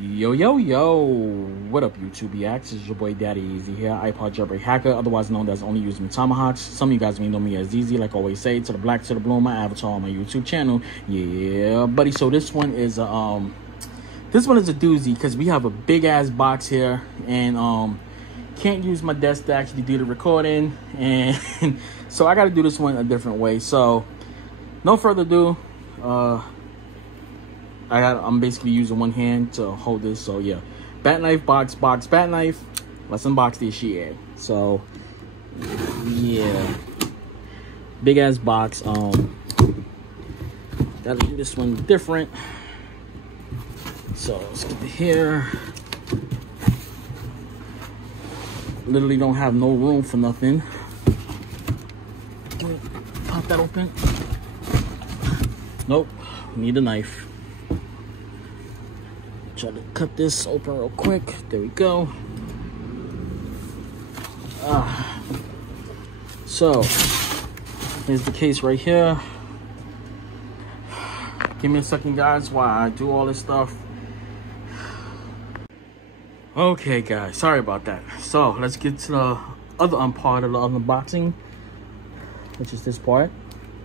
Yo, what up YouTube reacts? It's your boy Daddy Easy here, iPod jailbreak hacker, otherwise known as only using tomahawks. Some of you guys may know me as Easy, like I always say, to the black, to the blue, my avatar on my YouTube channel. Yeah, buddy, so this one is a doozy, because we have a big ass box here, and can't use my desk to actually do the recording, and so I got to do this one a different way. So no further ado, I'm basically using one hand to hold this. So yeah, bat knife, box, bat knife. Let's unbox this shit. So yeah, big ass box. Gotta do this one different. So let's get it here. Literally don't have no room for nothing. Pop that open. Nope, need a knife. Try to cut this open real quick. There we go. So here's the case right here. Give me a second, guys, while I do all this stuff. Okay, guys, sorry about that. So let's get to the other part of the unboxing, which is this part,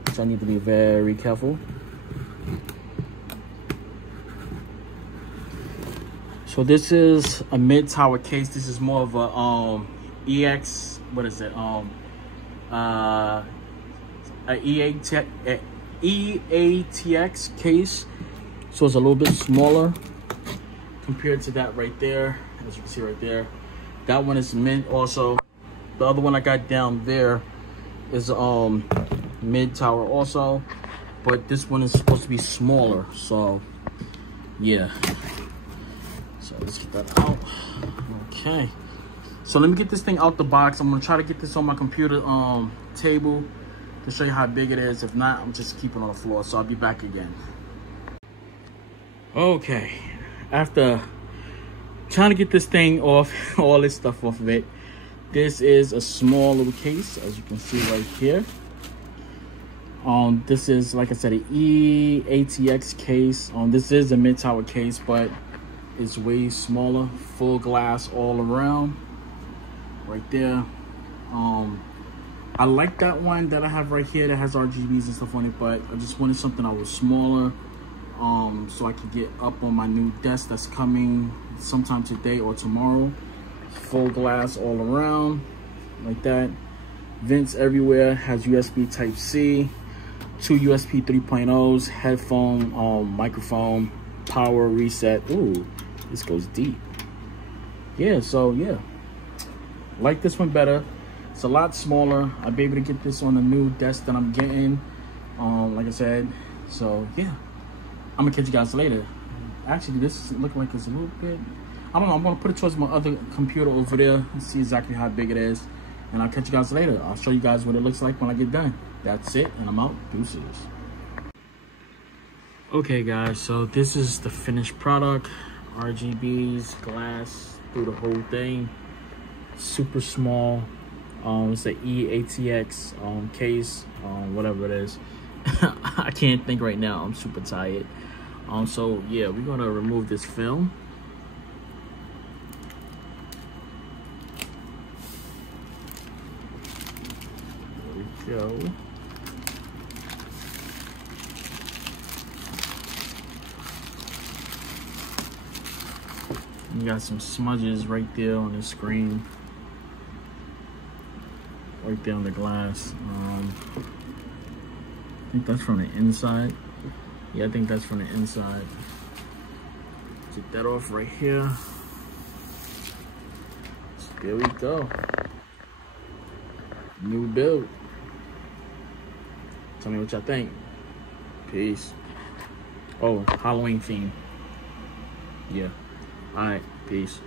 which I need to be very careful. So this is a mid-tower case. This is more of a EX, what is it? A ATX case. So it's a little bit smaller compared to that right there. As you can see right there, that one is mid also. The other one I got down there is mid-tower also, but this one is supposed to be smaller. So yeah. So let's get that out. Okay. So let me get this thing out the box. I'm gonna try to get this on my computer table to show you how big it is. If not, I'm just keeping it on the floor. So I'll be back again. Okay. After trying to get this thing off, all this stuff off of it, this is a small little case, as you can see right here. This is, like I said, an ATX case. This is a mid-tower case, but it's way smaller, full glass all around right there. I like that one that I have right here that has RGBs and stuff on it, but I just wanted something that was smaller, so I could get up on my new desk that's coming sometime today or tomorrow. Full glass all around like that, vents everywhere, has USB Type-C, 2 USB 3.0s, headphone, microphone, power, reset. Ooh, this goes deep. Yeah, so yeah, like this one better. It's a lot smaller. I'll be able to get this on the new desk that I'm getting, like I said. So yeah, I'm gonna catch you guys later. Actually, this looks like it's a little bit, I don't know, I'm gonna put it towards my other computer over there and see exactly how big it is, and I'll catch you guys later. I'll show you guys what it looks like when I get done. That's it, and I'm out. Deuces. Okay guys, so this is the finished product. RGBs, glass through the whole thing. Super small. It's the ATX case, whatever it is. I can't think right now. I'm super tired. So yeah, we're gonna remove this film. There we go. You got some smudges right there on the screen, right there on the glass. I think that's from the inside. Yeah, I think that's from the inside. Take that off right here. So there we go. New build. Tell me what y'all think. Peace. Oh, Halloween theme. Yeah. All right, peace.